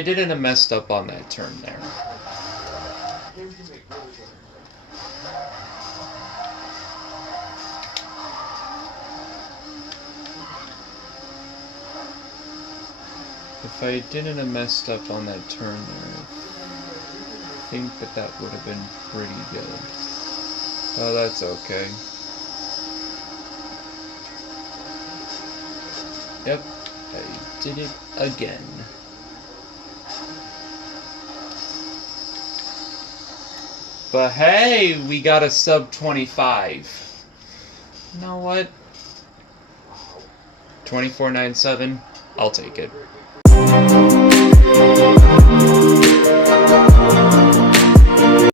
I didn't have messed up on that turn there. If I didn't have messed up on that turn there, I think that would have been pretty good. Oh, that's okay. Yep, I did it again. But hey, we got a sub 25. You know what? 24.97, I'll take it.